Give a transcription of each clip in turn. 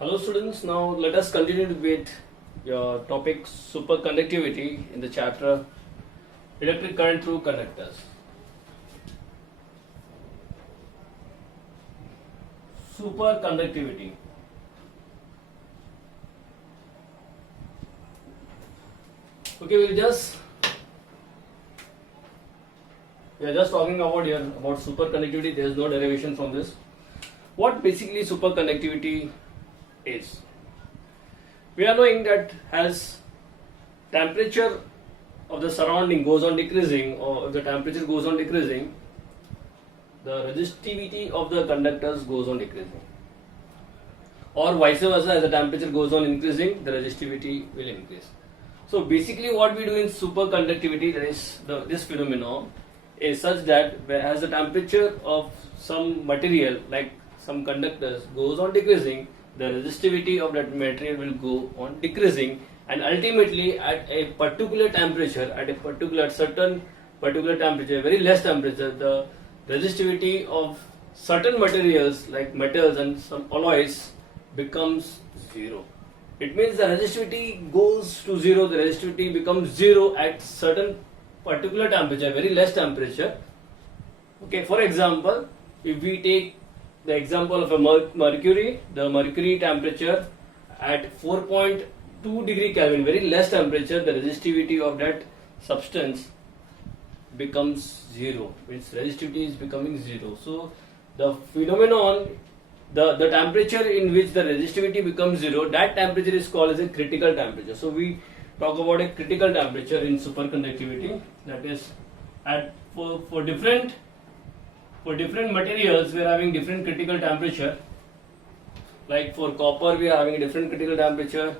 Hello students, now let us continue with your topic superconductivity in the chapter electric current through conductors. Superconductivity. Okay, we are just talking about here about superconductivity. There is no derivation from this. What basically superconductivity is? We are knowing that as temperature of the surrounding goes on decreasing, or if the temperature goes on decreasing, the resistivity of the conductors goes on decreasing, or vice versa. As the temperature goes on increasing, the resistivity will increase. So basically what we do in superconductivity, that is this phenomenon is such that as the temperature of some material like some conductors goes on decreasing, the resistivity of that material will go on decreasing, and ultimately at a particular temperature, at a certain particular temperature, very less temperature, the resistivity of certain materials like metals and some alloys becomes zero. It means the resistivity goes to zero, the resistivity becomes zero at certain particular temperature, very less temperature. Okay, for example, if we take the example of a mercury, the mercury temperature at 4.2 degree Kelvin, very less temperature, the resistivity of that substance becomes zero. Its resistivity is becoming zero. So the phenomenon, the temperature in which the resistivity becomes zero, that temperature is called as a critical temperature. So we talk about a critical temperature in superconductivity, that is at for different materials we are having different critical temperature. Like for copper we are having a different critical temperature,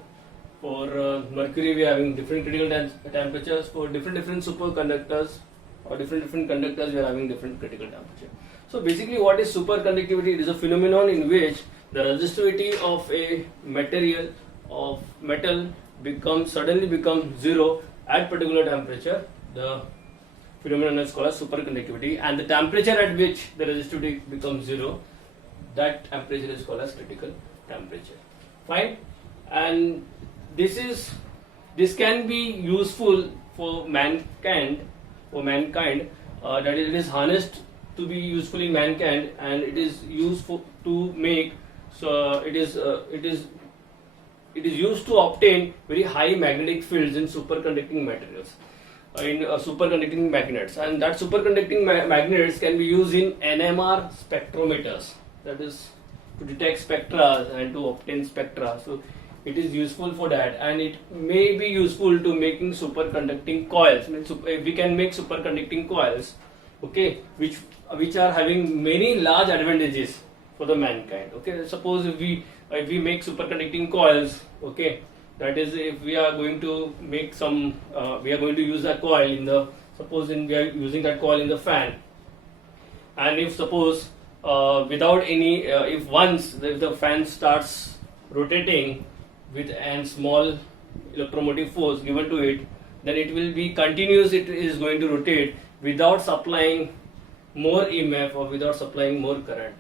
for mercury we are having different critical temperatures, for different superconductors or different conductors we are having different critical temperature. So basically what is superconductivity? It is a phenomenon in which the resistivity of a material of metal suddenly becomes zero at particular temperature. The phenomenon is called as superconductivity, and the temperature at which the resistivity becomes zero, that temperature is called as critical temperature. Fine, and this can be useful for mankind. That is, it is harnessed to be useful in mankind, and it is useful to make. So it is used to obtain very high magnetic fields in superconducting materials, in superconducting magnets, and that superconducting magnets can be used in NMR spectrometers, that is to detect spectra and to obtain spectra. So it is useful for that, and it may be useful to making superconducting coils. We can make superconducting coils, okay, which are having many large advantages for the mankind. Okay, suppose if we make superconducting coils, okay, that is, if we are going to make some, we are going to use that coil in the, we are using that coil in the fan, and if suppose without any, if the fan starts rotating with a small electromotive force given to it, then it will be continuous. It is going to rotate without supplying more EMF or without supplying more current.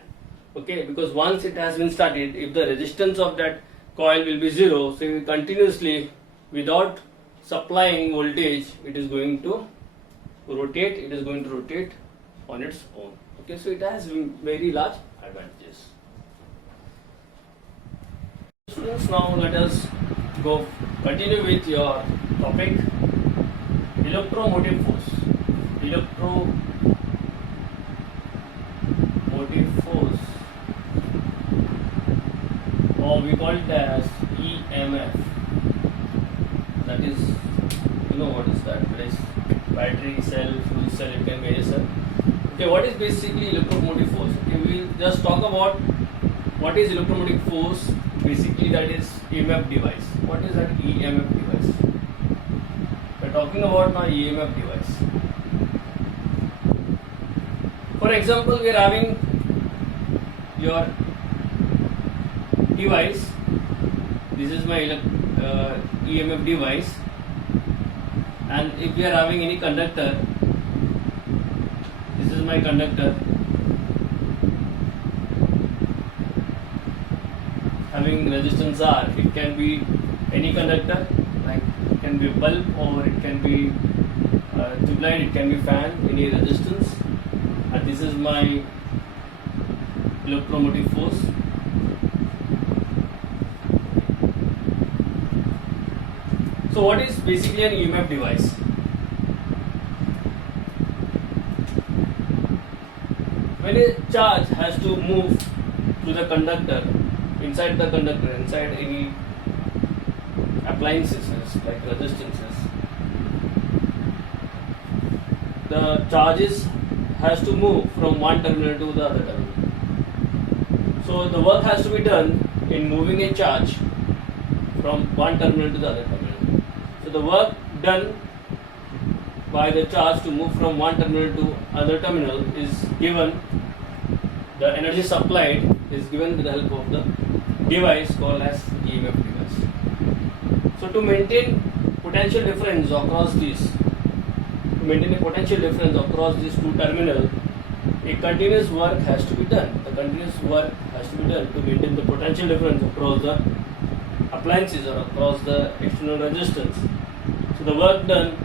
Okay, because once it has been started, if the resistance of that coil will be zero, so continuously without supplying voltage, it is going to rotate. It is going to rotate on its own. Okay, so it has very large advantages. Students, now let us continue with your topic electromotive force. Electromotive force, or we call it as EMF. That is, you know what is that? That is battery cell, fuel cell, it can be a cell. Okay, what is basically electromotive force? Okay, we will just talk about what is electromotive force. Basically, that is EMF device. What is that EMF device? We are talking about now EMF device. For example, we are having your device. This is my EMF device, and if we are having any conductor, this is my conductor, having resistance R. It can be any conductor, like it can be a bulb, or it can be tube light, it can be fan, any resistance. And this is my electromotive force. So what is basically an EMF device? When a charge has to move through the conductor, inside any appliances like resistances, the charges has to move from one terminal to the other terminal. So the work has to be done in moving a charge from one terminal to the other terminal. So the work done by the charge to move from one terminal to other terminal is given, the energy supplied is given with the help of the device called as EMF device. So to maintain potential difference across these, two terminals, a continuous work has to be done. The continuous work has to be done to maintain the potential difference across the appliances or across the external resistance. So the work done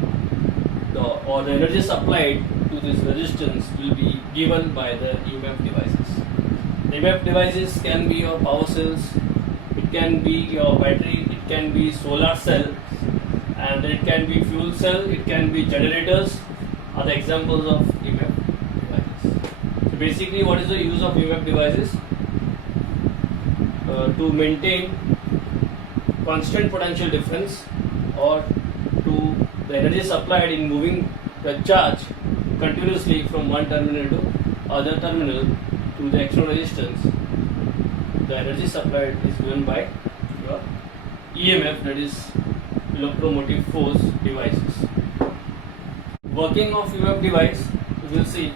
or the energy supplied to this resistance will be given by the EMF devices. The EMF devices can be your power cells, it can be your battery, it can be solar cell, and it can be fuel cell, it can be generators, are the examples of EMF devices. So basically, what is the use of EMF devices? To maintain constant potential difference, or to the energy supplied in moving the charge continuously from one terminal to other terminal to the external resistance. The energy supplied is given by your EMF, that is electromotive force devices. Working of EMF device, we will see.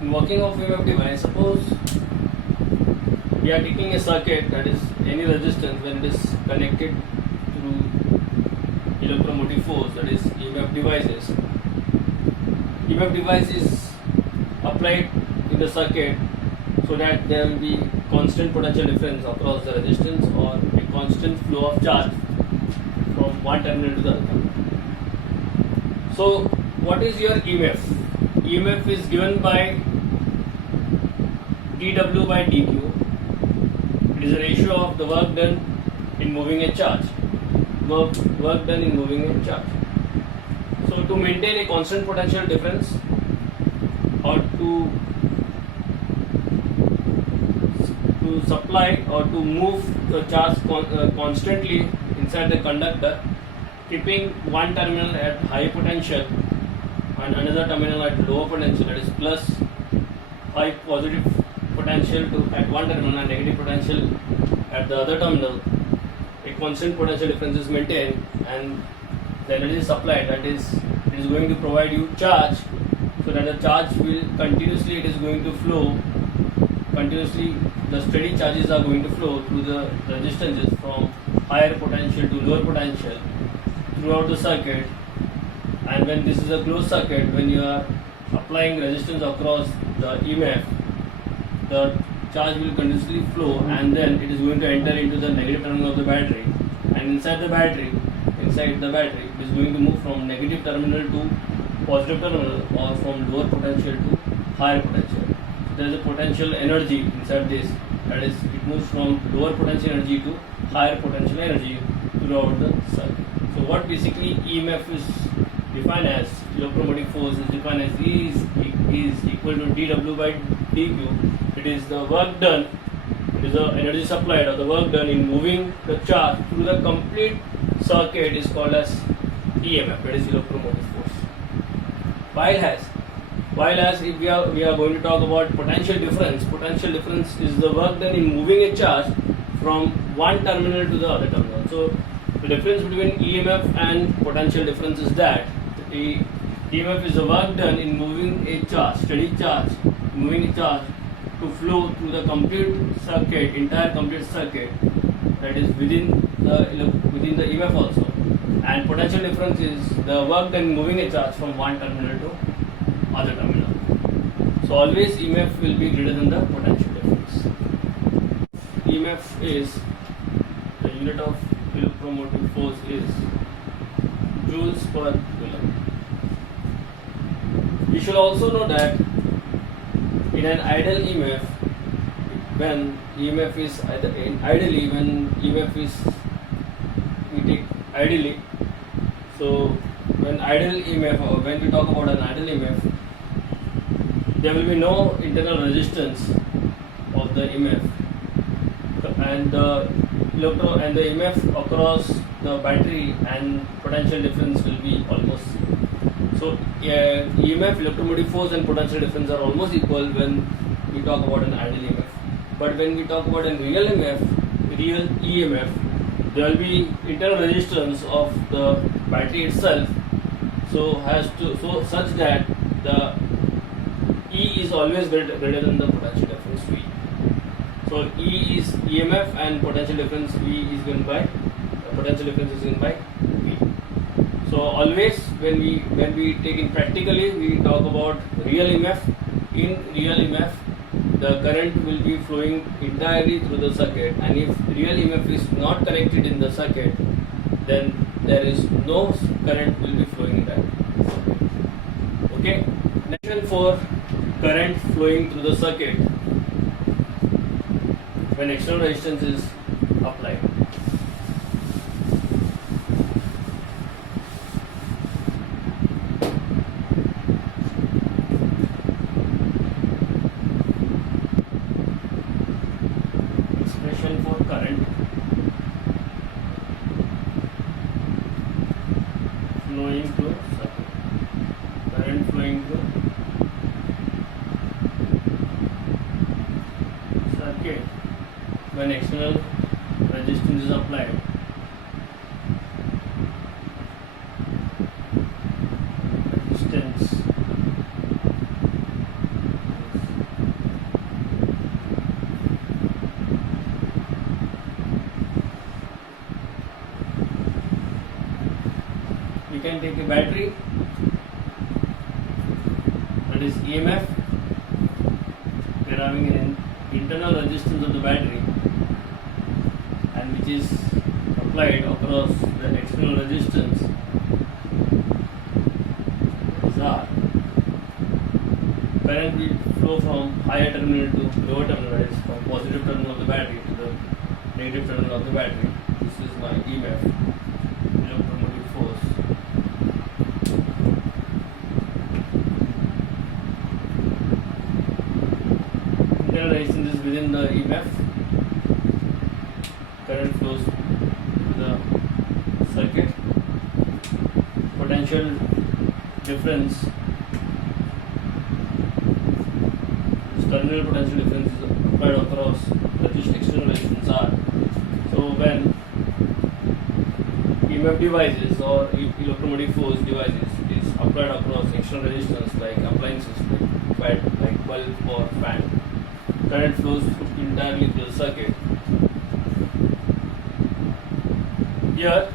In working of EMF device, suppose we are taking a circuit, that is any resistance, when it is connected through electromotive force, that is EMF devices. EMF device is applied in the circuit so that there will be constant potential difference across the resistance, or a constant flow of charge from one terminal to the other terminal. So what is your EMF? EMF is given by dW by dQ. It is a ratio of the work done in moving a charge. Work done in moving a charge. So to maintain a constant potential difference, or to supply or to move the charge constantly inside the conductor, keeping one terminal at high potential and another terminal at lower potential, that is plus high positive potential at one terminal and negative potential at the other terminal, a constant potential difference is maintained, and the energy supplied, that is, it is going to provide you charge, so that the charge will continuously, it is going to flow continuously, the steady charges are going to flow through the resistances from higher potential to lower potential throughout the circuit. And when this is a closed circuit, when you are applying resistance across the EMF, the charge will continuously flow, and then it is going to enter into the negative terminal of the battery, and inside the battery it is going to move from negative terminal to positive terminal, or from lower potential to higher potential. So there is a potential energy inside this, that is, it moves from lower potential energy to higher potential energy throughout the circuit. So what basically EMF is defined as, electromotive force is defined as E is equal to dW by dQ. It is the work done, it is the energy supplied or the work done in moving the charge through the complete circuit is called as EMF, that is electromotive force. While as if we are going to talk about potential difference is the work done in moving a charge from one terminal to the other terminal. So the difference between EMF and potential difference is that the EMF is the work done in moving a charge, steady charge, moving a charge to flow through the complete circuit, entire complete circuit, that is within the EMF also. and potential difference is the work done moving a charge from one terminal to other terminal. So always EMF will be greater than the potential difference. EMF is the unit of electromotive force is joules per coulomb. You should also know that in an ideal EMF, when EMF is ideally, when EMF is we take ideally, so when ideal EMF or when we talk about an ideal EMF, there will be no internal resistance of the EMF, and the EMF across the battery and potential difference will be almost same. So EMF, electromotive force and potential difference are almost equal when we talk about an ideal EMF. But when we talk about a real EMF, there will be internal resistance of the battery itself, so such that the E is always greater than the potential difference V. So E is EMF and potential difference V is given by potential difference is given by V. So always when we take in practically, we talk about real EMF. In real EMF, the current will be flowing entirely through the circuit, and if real EMF is not connected in the circuit, then there is no current will be flowing in that circuit. Okay. Next for current flowing through the circuit when external resistance is applied. Expression for current flowing through circuit. Current flowing through circuit when external resistance is applied. Resistance you can take a battery, that is EMF. We are having an internal resistance of the battery, and which is applied across the external resistance is R. Current will flow from higher terminal to lower terminal, that is from positive terminal of the battery to the negative terminal of the battery. This is my EMF, electromotive force. Internal resistance is within the EMF. Current flows to the circuit. Potential difference, terminal potential difference is applied across the external resistance R. So when EMF devices or electromotive force devices is applied across external resistance like appliances like bulb or fan, current flows entirely through the circuit. Here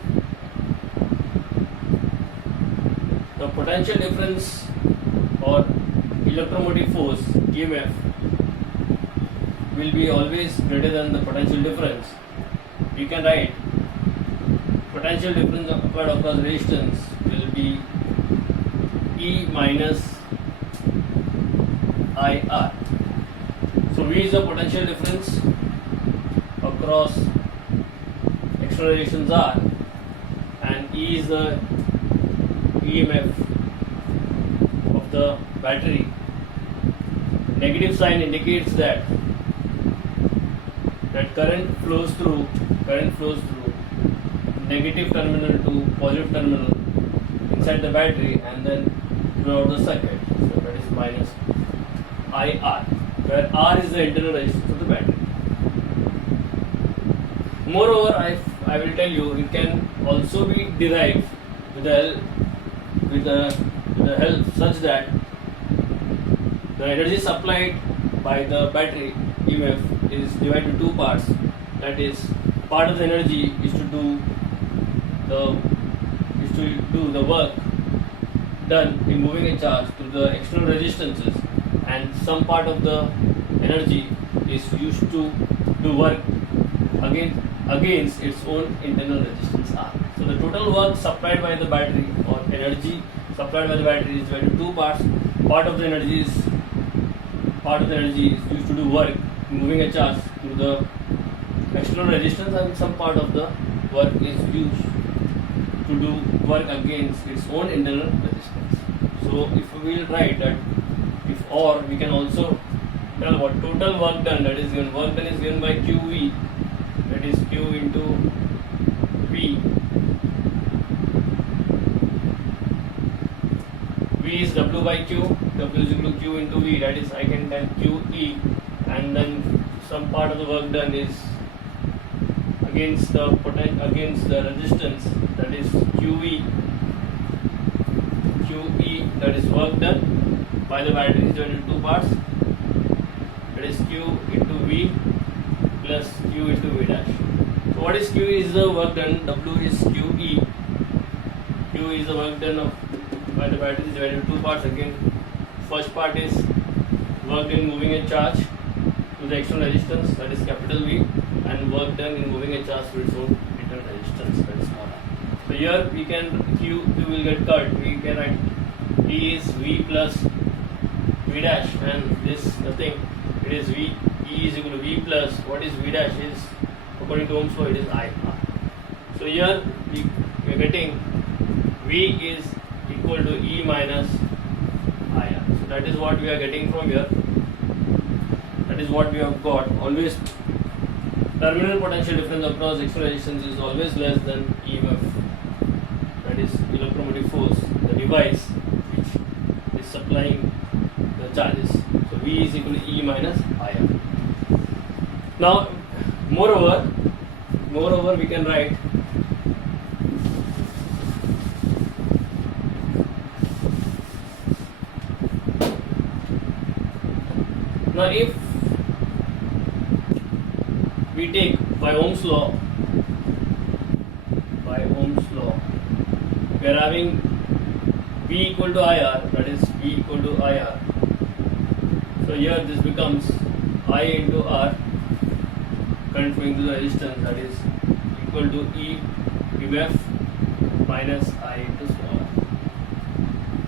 the potential difference or electromotive force EMF will be always greater than the potential difference. You can write potential difference applied across resistance will be E minus IR. So V is the potential difference across external resistance R, and E is the EMF of the battery. Negative sign indicates that current flows through negative terminal to positive terminal inside the battery and then throughout the circuit. So that is minus IR, where R is the internal resistance of the battery. Moreover, I will tell you, it can also be derived with the help such that the energy supplied by the battery EMF is divided into two parts. That is, part of the energy is to do the to do the work done in moving a charge through the external resistances, and some part of the energy is used to do work against its own internal resistance R. So the total work supplied by the battery, or energy supplied by the battery, is divided into two parts. Part of the energy is used to do work in moving a charge through the external resistance, and some part of the work is used to do work against its own internal resistance. So if we will write that, or we can also tell what total work done, that is given, work done is given by QV, that is Q into V. V is W by Q, W is equal to Q into V, that is I can tell QE, and then some part of the work done is against the resistance, that is QE, that is work done by the battery is divided into two parts, that is Q into V plus Q into V dash. So what is Q is the work done, W is QE, Q is the work done by the battery is divided into two parts. Again, first part is work in moving a charge to the external resistance, that is capital V, and work done in moving a charge to its own internal resistance, that is small r. So here we can, Q will get cut, we can write E is V plus V dash, and this nothing, it is V, E is equal to V plus, what is V dash is, according to Ohm's law, it is I R. So here we are getting V is equal to E minus I R. So that is what we are getting from here. That is what we have got. Always terminal potential difference across external resistance is always less than EMF, that is electromotive force, the device which is supplying the charges. So V is equal to E minus I R. Now, moreover, we can write now if we take by Ohm's law, we are having V equal to IR, that is V equal to IR. So here this becomes I into R, current flowing through the resistance, that is equal to E EMF minus I into small r.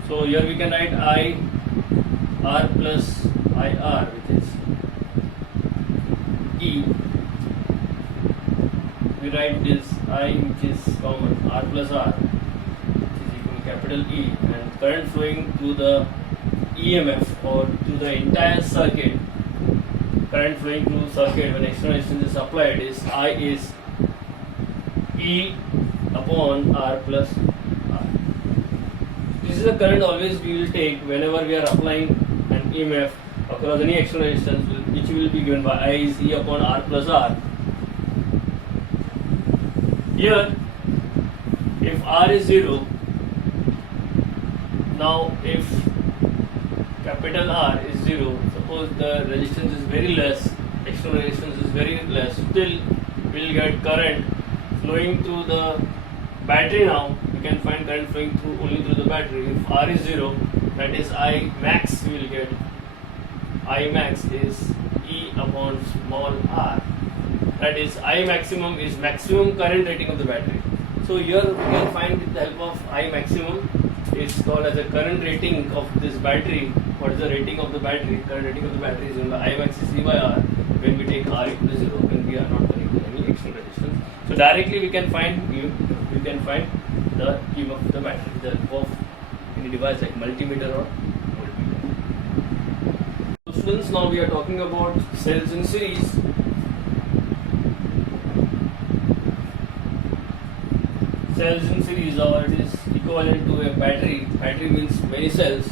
So here we can write I R plus IR, which is E. We write this I, which is common, R plus R, which is equal to capital E, and current flowing through the EMF or through the entire circuit, current flowing through circuit when external resistance is applied is I is E upon R plus R. This is the current always we will take whenever we are applying an EMF across any external resistance, which will be given by I is E upon R plus R. Here, if R is 0, now if capital R is 0, suppose the resistance is very less, external resistance is very less, still we will get current flowing through the battery. Now we can find current flowing through only through the battery. If R is 0, that is I max, we will get I max is E upon small r, that is I maximum is maximum current rating of the battery. So here we can find with the help of I maximum, it's called as a current rating of this battery. What is the rating of the battery? Current rating of the battery is given by I max is E by R when we take R equal to 0, when we are not connecting any external resistance. So directly we can find the EMF of the battery with the help of any device like multimeter or voltmeter. So students, now we are talking about cells in series. Cells in series, or it is equivalent to a battery. Battery means many cells.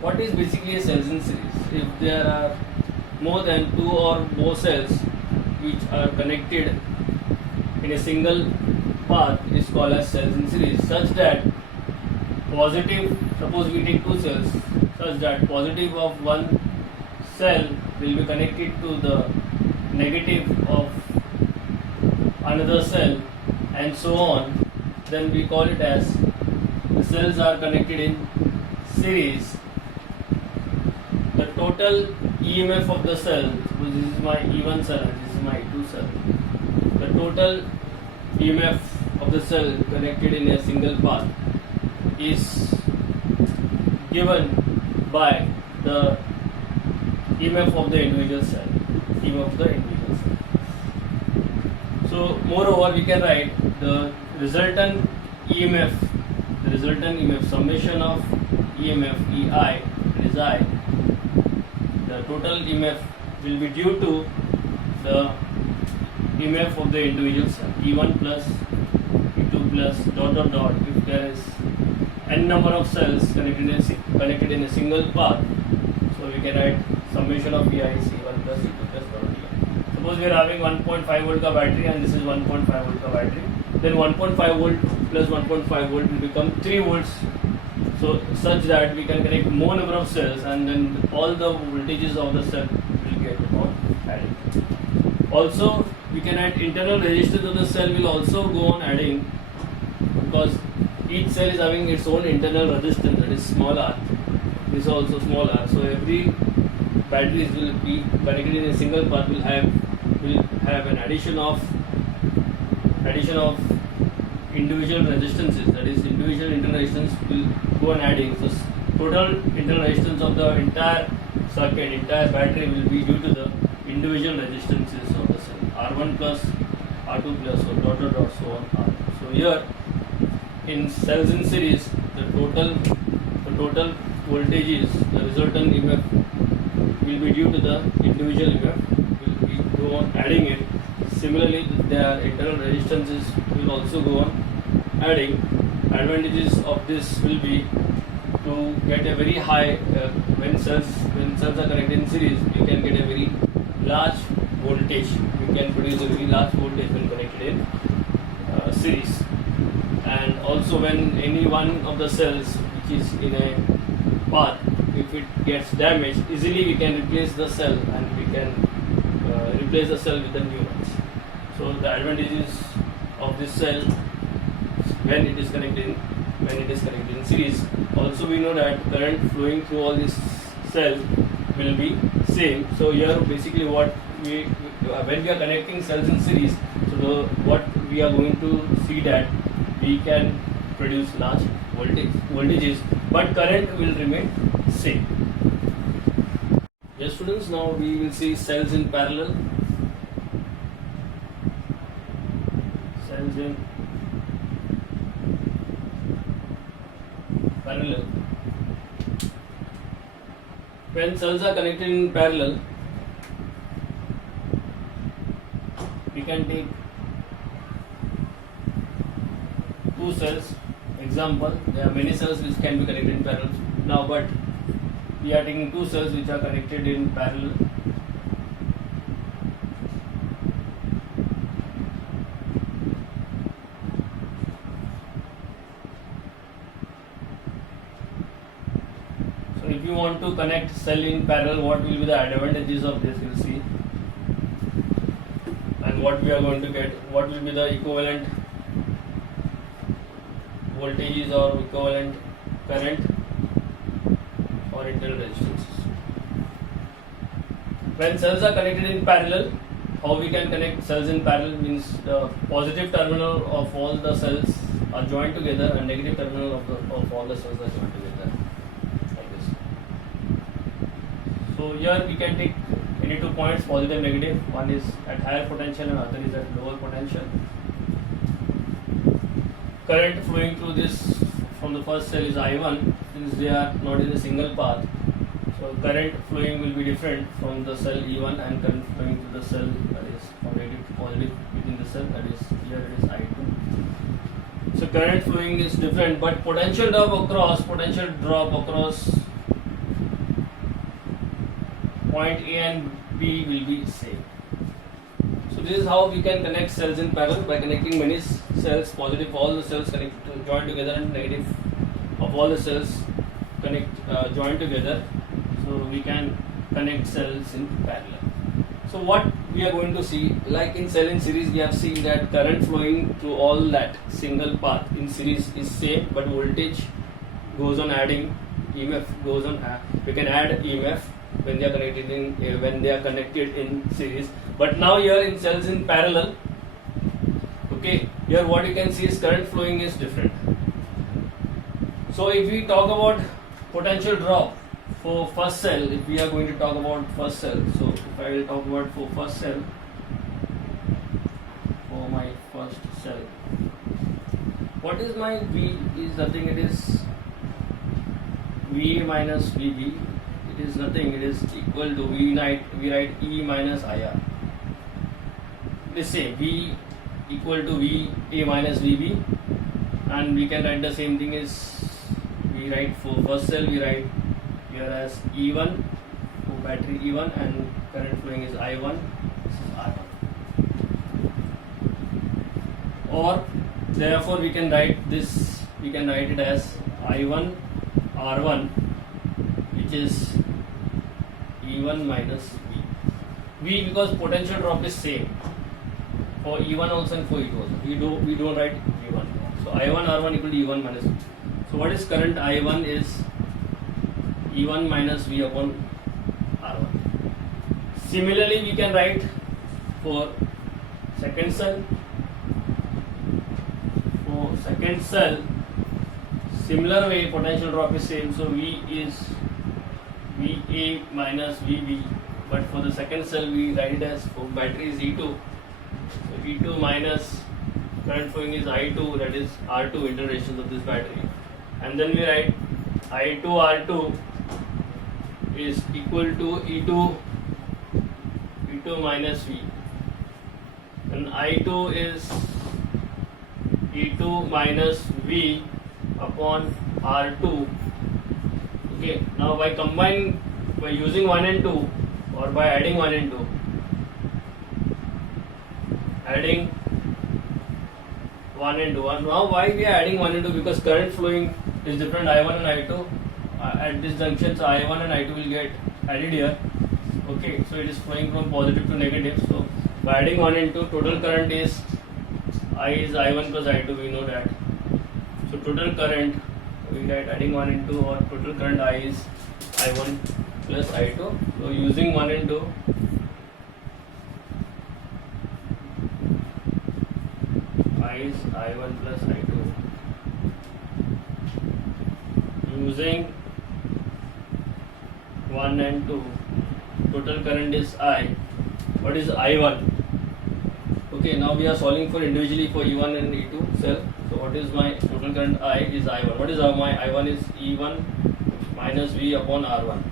What is basically a cells in series? If there are more than two or more cells which are connected in a single path, is called as cells in series, such that positive, suppose we take two cells, such that positive of one cell will be connected to the negative of another cell and so on, then we call it as the cells are connected in series. The total EMF of the cell, suppose this is my E1 cell and this is my E2 cell, the total EMF of the cell connected in a single path is given by the EMF of the individual cell. So moreover, we can write the resultant EMF, summation of EMF EI, that is I. The total EMF will be due to the EMF of the individual cell, E1 plus E2 plus dot dot dot. If there is n number of cells connected in a single path, so we can write summation of EI is E1 plus E2 plus dot dot. Suppose we are having 1.5 volt ka battery and this is 1.5 volt ka battery, then 1.5 volt plus 1.5 volt will become 3 volts. So such that we can connect more number of cells and then all the voltages of the cell will get added. Also we can add internal resistance of the cell will also go on adding, because each cell is having its own internal resistance, that is small r. This is also small r. So every batteries will be connected in a single path will have an addition of individual resistances, that is individual internal resistance will go on adding. So total internal resistance of the entire circuit, entire battery will be due to the individual resistances of the cell, R1 plus R2 plus or dot dot dot so on R. So here in cells in series, the total voltages, the resultant EMF will be due to the individual EMF, will be go on adding it. Similarly, their internal resistances will also go on adding. Advantages of this will be to get a very high when cells are connected in series, we can get a very large voltage. We can produce a very large voltage when connected in series. And also when any one of the cells which is in a path, if it gets damaged, easily we can replace the cell and we can replace the cell with the new ones. So the advantages of this cell when it is connected in series. Also we know that current flowing through all these cells will be same. So here basically what when we are connecting cells in series, so what we are going to see that we can produce large voltages, but current will remain same. Yes students, now we will see cells in parallel. Cells in parallel. When cells are connected in parallel, we can take two cells. Example, there are many cells which can be connected in parallel now, but we are taking two cells which are connected in parallel. So if you want to connect cell in parallel, what will be the advantages of this? We'll see. And what we are going to get, what will be the equivalent voltages or equivalent current or internal resistances. When cells are connected in parallel, how we can connect cells in parallel means the positive terminal of all the cells are joined together and negative terminal of all the cells are joined together, like this. So here we can take any 2 points, positive, negative. One is at higher potential and other is at lower potential. Current flowing through this from the first cell is I1, since they are not in a single path. So current flowing will be different from the cell E1 and current flowing to the cell that is from negative to positive within the cell, that is here it is I2. So current flowing is different, but potential drop across point A and B will be same. So this is how we can connect cells in parallel, by connecting many cells, positive all the cells join together and negative of all the cells join together. So we can connect cells in parallel. So what we are going to see, like in cell in series, we have seen that current flowing through all that single path in series is same, but voltage goes on adding, EMF goes on. We can add EMF when they are connected in series. But now here in cells in parallel, okay, here what you can see is current flowing is different. So if we talk about potential drop for first cell, if we are going to talk about first cell, so if I will talk about for first cell, for my first cell, what is my V is nothing, it is V minus VB, it is nothing, it is equal to we write E minus IR. This same V equal to VA minus VB, and we can write the same thing as we write for first cell, we write here as E1 for battery E1, and current flowing is I1, this is R1. Or therefore we can write this, we can write it as I1 R1, which is E1 minus V. V because potential drop is same for E1 also and for E2 also. We don't write V1. So I1 R1 equal to E1 minus V. So what is current I1 is E1 minus V upon R1. Similarly, we can write for second cell. For second cell, similar way potential drop is same. So V is VA minus VB. But for the second cell, we write it as for battery is E2. So E2 minus current flowing is I2, that is R2 iterations of this battery. And then we write I2 R2 is equal to E2 minus V, and I2 is E2 minus V upon R2. Okay, now by using 1 and 2, or by adding 1 and 2, adding 1 and 2. Now why we are adding 1 and 2? Because current flowing is different, I1 and I2 at this junction, so I1 and I2 will get added here. Okay, so it is flowing from positive to negative. So by adding 1 and 2, total current is I is I1 plus I2, we know that. So total current, we write adding 1 and 2, or total current I is I1 plus I2. So using 1 and 2, I is I1 plus I2. Using 1 and 2, total current is I. What is I1? Okay, now we are solving for individually for E1 and E2 cell. So what is my total current I is I1. What is my I1 is E1 minus V upon R1,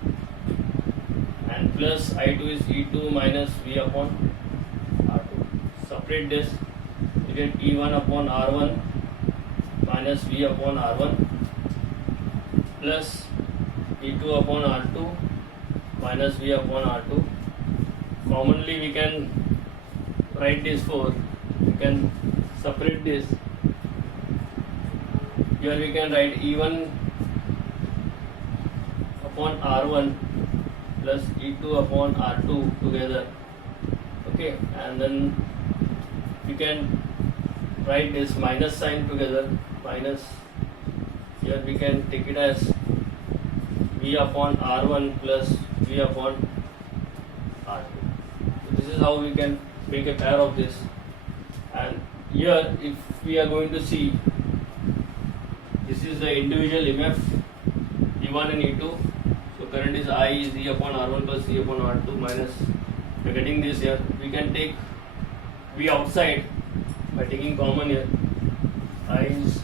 and plus I2 is E2 minus V upon R2. Separate this, you get E1 upon R1 minus V upon R1 plus E2 upon R2 minus V upon R2. Commonly we can write this for, we can separate this. Here we can write E1 upon R1 plus E2 upon R2 together. Okay, and then we can write this minus sign together, minus. Here we can take it as V upon R1 plus V upon R2. So this is how we can make a pair of this. And here, if we are going to see, this is the individual EMF E1 and E2. So current is I is E upon R1 plus E upon R2 minus. We are getting this here. We can take V outside by taking common here. I is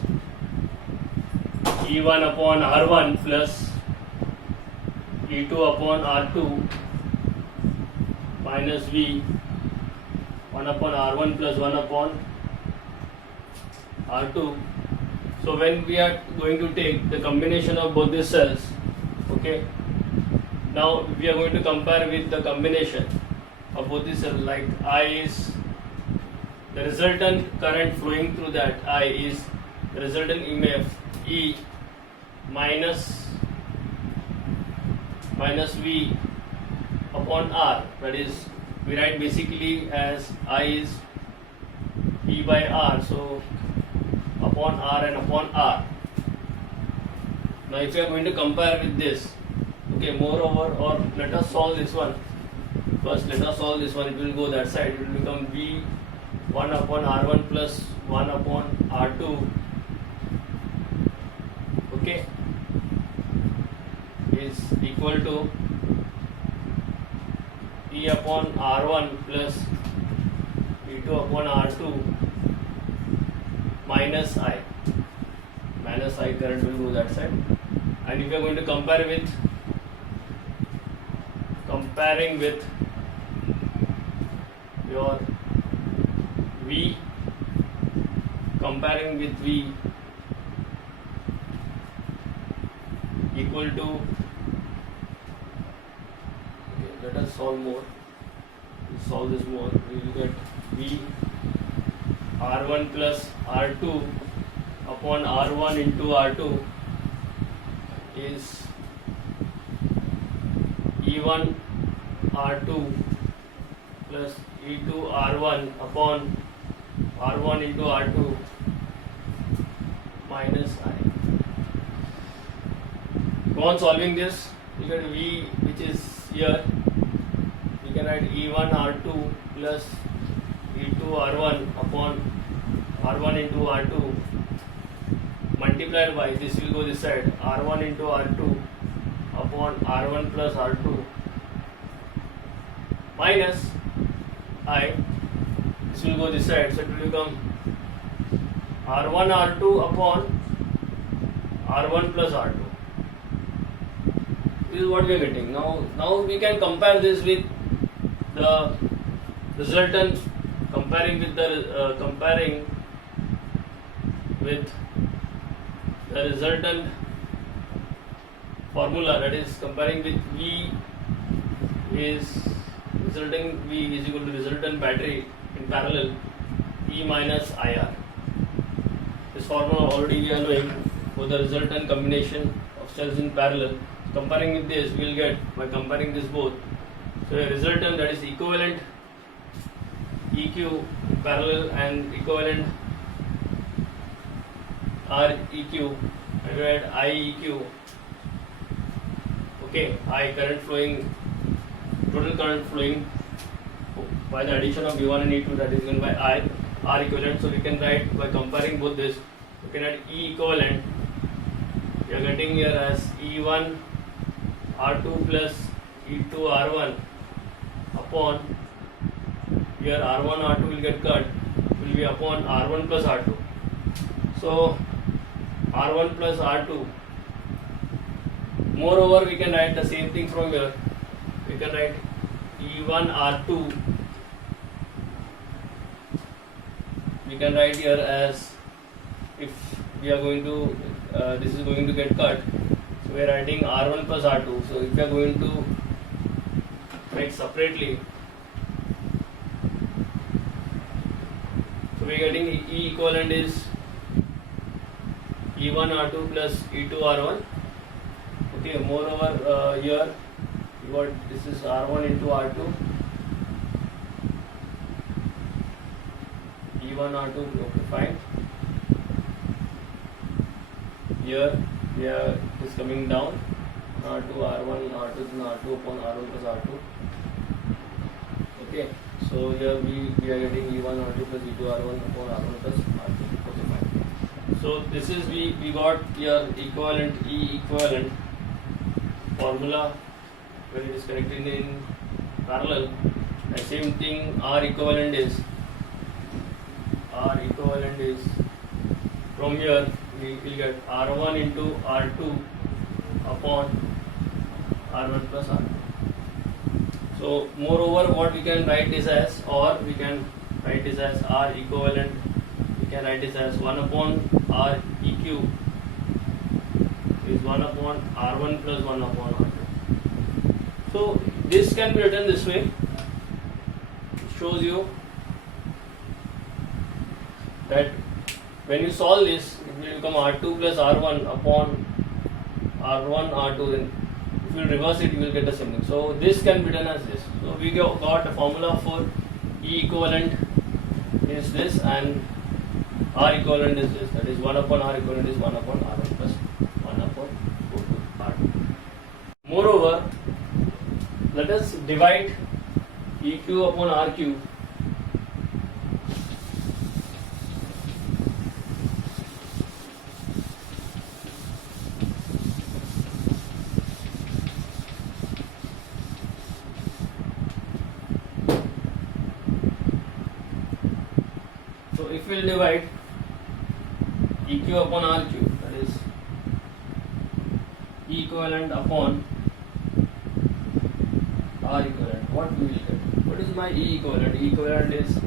E1 upon R1 plus E2 upon R2 minus V 1 upon R1 plus 1 upon R2. So when we are going to take the combination of both these cells, okay, now we are going to compare with the combination of both these cells, like I is the resultant current flowing through that I is the resultant EMF E minus V upon R, that is we write basically as I is E by R, so upon R and upon R. Now if you are going to compare with this, okay, moreover, or let us solve this one. First let us solve this one, it will go that side, it will become V 1 upon R1 plus 1 upon R2, okay, is equal to E upon R1 plus E2 upon R2 minus I. Minus I current will go that side. And if you are going to compare with your V, comparing with V equal to, okay, let us solve more. We'll solve this more. We will get V R1 plus R2 upon R1 into R2 is E1 R2 plus E2 R1 upon R1 into R2 minus I. Go on solving this, you get V which is here, you can write E1 R2 plus E2 R1 upon R1 into R2 multiplied by, this will go this side, R1 into R2 upon R1 plus R2 minus I, this will go this side, so it will become R1 R2 upon R1 plus R2. This is what we are getting. Now we can compare this with the resultant, comparing with the resultant formula, that is comparing with V is resulting V is equal to resultant battery in parallel E minus IR. This formula already we are knowing for the resultant combination of cells in parallel. Comparing with this, we will get, by comparing this both, so a resultant, that is equivalent EQ parallel and equivalent REQ, and we add IEQ, okay, I current flowing, total current flowing by the addition of V1 and E2, that is given by I, R equivalent. So we can write, by comparing both this, we can add E equivalent, we are getting here as E1 R2 plus E2 R1 upon, here R1 R2 will get cut, will be upon R1 plus R2. So R1 plus R2. Moreover, we can write the same thing from here. We can write E1 R2. We can write here as, if we are going to, this is going to get cut. So we are writing R1 plus R2. So if we are going to write separately, so we are getting E equivalent is E1 R2 plus E2 R1. Okay, moreover here you got, this is R1 into R2, E1 R2, okay, fine. Here it is coming down, R2 R1 R2 R2 upon R1 plus R2. Okay, so here we are getting E1 R2 plus E2 R1 upon R1 plus R2. Okay, fine. So this is, we got your equivalent, E equivalent formula when it is connected in parallel. The same thing, R equivalent is from here we will get R1 into R2 upon R1 plus R2. So moreover, what we can write this as, or we can write this as R equivalent, we can write this as 1 upon R EQ is 1 upon R1 plus 1 upon R2. So this can be written this way. It shows you that when you solve this, it will become R2 plus R1 upon R1 R2. Then if if you reverse it, you will get the same thing. So this can be done as this. So we got a formula for E equivalent is this and R equivalent is this. That is 1 upon R equivalent is 1 upon R1 plus 1 upon R2. Moreover, let us divide EQ upon RQ if we will divide EQ upon RQ, that is E equivalent upon R equivalent, what we will get? What is my E equivalent? E equivalent is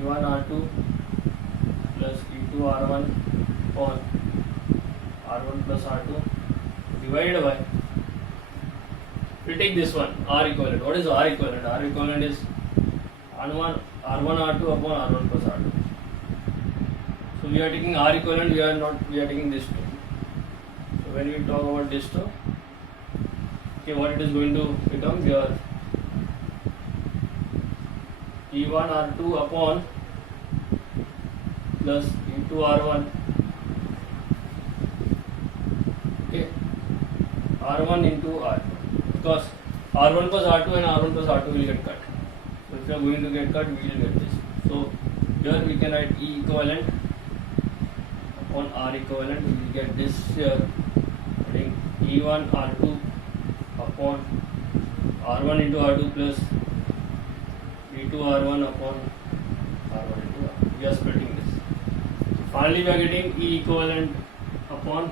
E1 R2 plus E2 R1 upon R1 plus R2 divided by, we take this one R equivalent. What is R equivalent? R equivalent is R1 R2 upon R1 plus R2. So we are taking R equivalent, we are taking this two. So when we talk about this two, okay, what it is going to become here, E1 R2 upon plus E2 R1, okay, R1 into R2, because R1 plus R2 and R1 plus R2 will get cut. So if you are going to get cut, we will get this. So here we can write E equivalent upon R equivalent. We will get this here. I think E1 R2 upon R1 into R2 plus E2 R1 upon R1 into R2. We are splitting this. Finally, we are getting E equivalent upon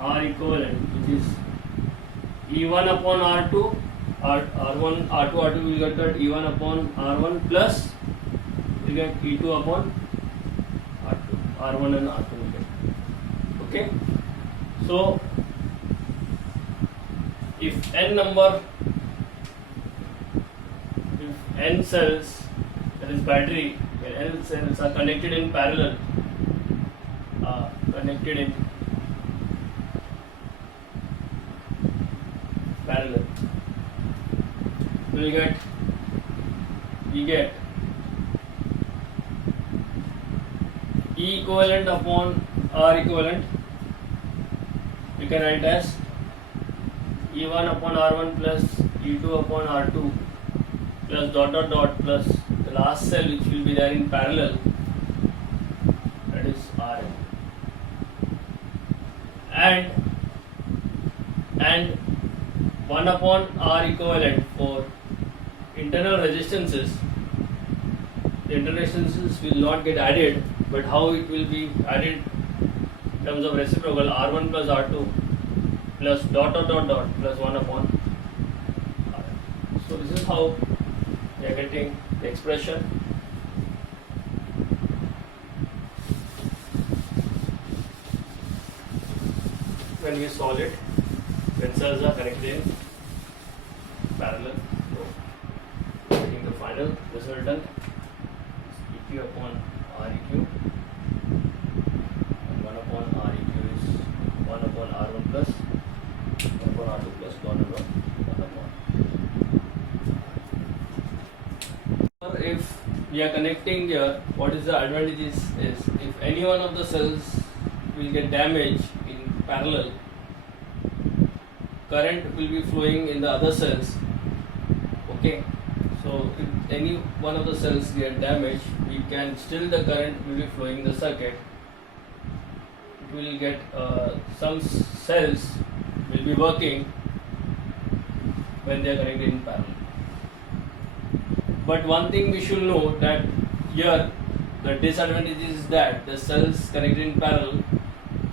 R equivalent, which is E1 upon R2. R1, R2, R2 will get cut, E1 upon R1 plus we get E2 upon R2, R1 and R2 will get. Okay, so if n cells, that is battery, n cells are connected in parallel, we get E equivalent upon R equivalent. We can write as E1 upon R1 plus E2 upon R2 plus dot dot dot plus the last cell which will be there in parallel, that is Rn, and 1 upon R equivalent for internal resistances. The internal resistances will not get added, but how it will be added in terms of reciprocal, R1 plus R2 plus dot dot dot dot plus 1 upon R. So this is how we are getting the expression. When we solve it, when cells are connected in parallel, so getting the final resultant is EQ upon REQ, and 1 upon REQ is 1 upon R1 plus 1 upon R2 plus 1 upon. If we are connecting here, what is the advantage is if any one of the cells will get damaged in parallel, current will be flowing in the other cells. Okay, so if any one of the cells get damaged, we can still, the current will be flowing in the circuit. It will get some cells will be working when they are connected in parallel. But one thing we should know, that here the disadvantage is that the cells connected in parallel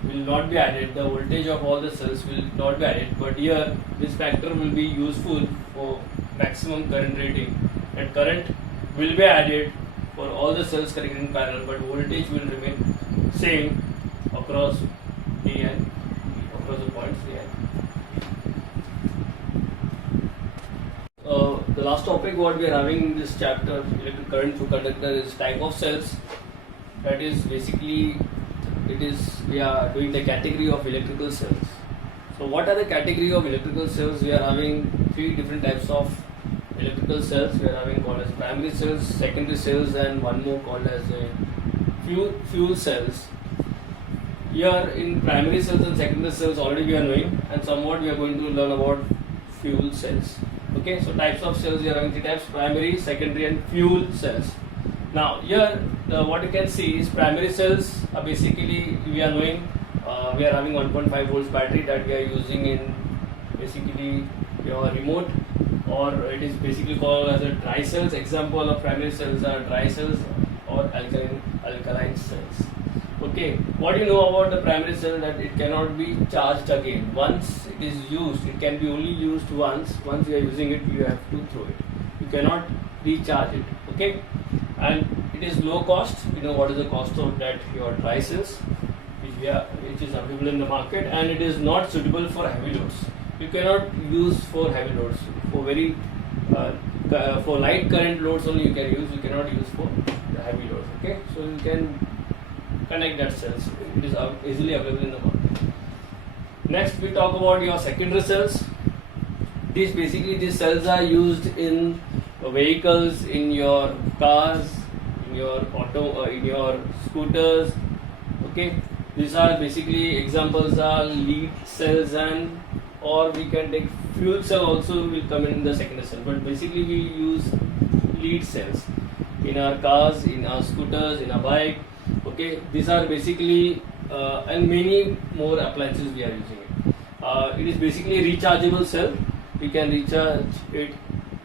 will not be added, the voltage of all the cells will not be added, but here this factor will be useful for maximum current rating, and current will be added for all the cells connected in parallel, but voltage will remain same across A and B, across the points A and B. The last topic what we are having in this chapter, electric current through conductor, is type of cells. That is basically, we are doing the category of electrical cells. So what are the category of electrical cells? We are having three different types of electrical cells. We are having called as primary cells, secondary cells, and one more called as a fuel cells. Here in primary cells and secondary cells already we are knowing, and somewhat we are going to learn about fuel cells. Okay, so types of cells, we are having three types: primary, secondary, and fuel cells. Now here what you can see is primary cells are basically, we are knowing, we are having 1.5 volts battery that we are using in basically your remote, or it is basically called as a dry cells. Example of primary cells are dry cells or alkaline cells. Okay, what do you know about the primary cell? That it cannot be charged again. Once it is used, it can be only used once. Once you are using it, you have to throw it. You cannot recharge it. Okay, and it is low cost. You know what is the cost of that your dry cells, which is available in the market, and it is not suitable for heavy loads. You cannot use for heavy loads. For very for light current loads only you can use. You cannot use for the heavy loads. Okay, so you can connect that cells. It is easily available in the market. Next we talk about your secondary cells. These cells are used in vehicles, in your cars, in your in your scooters. Okay, these are basically examples are lead cells, and or we can take fuel cell also will come in the secondary cell, but basically we use lead cells in our cars, in our scooters, in our bike. Okay, these are basically and many more appliances we are using it. It is basically a rechargeable cell. We can recharge it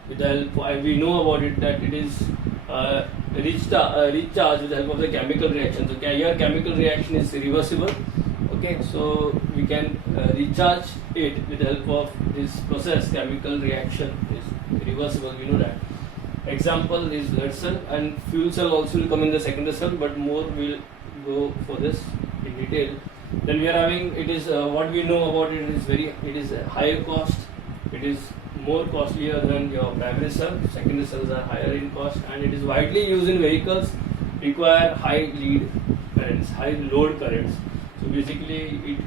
with the help. We know about it that it is recharged with the help of the chemical reaction. So here chemical reaction is reversible. Okay, so we can recharge it with the help of this process. Chemical reaction is reversible. We know that. Example is lead cell, and fuel cell also will come in the secondary cell, but more will go for this in detail. Then we are having, it is what we know about it is a higher cost. It is more costlier than your primary cell. Secondary cells are higher in cost, and it is widely used in vehicles require high lead currents, high load currents. So basically it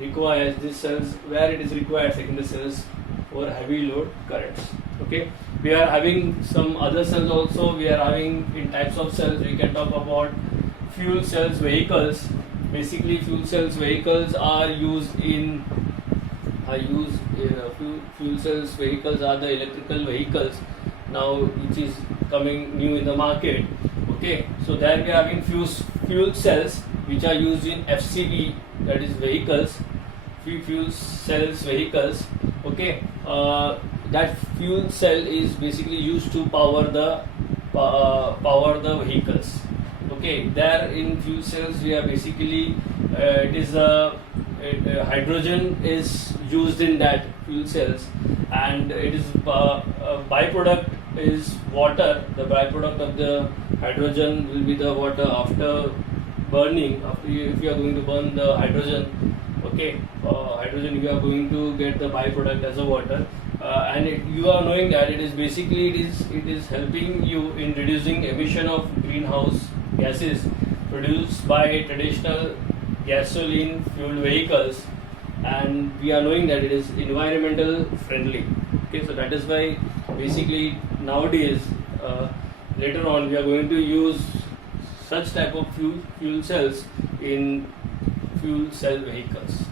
requires these cells where it is required, secondary cells, for heavy load currents. Okay, we are having some other cells also. We are having in types of cells. We can talk about fuel cells vehicles. Basically fuel cells vehicles are used in fuel cells vehicles are the electrical vehicles now which is coming new in the market. Okay, so there we are having fuel cells which are used in FCV, that is vehicles, fuel cells vehicles. Okay, that fuel cell is basically used to power the vehicles. Okay, there in fuel cells we are basically it is hydrogen is used in that fuel cells, and it is byproduct is water. The byproduct of the hydrogen will be the water after burning. If you are going to burn the hydrogen, okay, hydrogen you are going to get the byproduct as a water, and you are knowing that it is helping you in reducing emission of greenhouse gases produced by traditional gasoline fueled vehicles, and we are knowing that it is environmental friendly. Okay, so that is why basically nowadays later on we are going to use such type of fuel cells in fuel cell vehicles.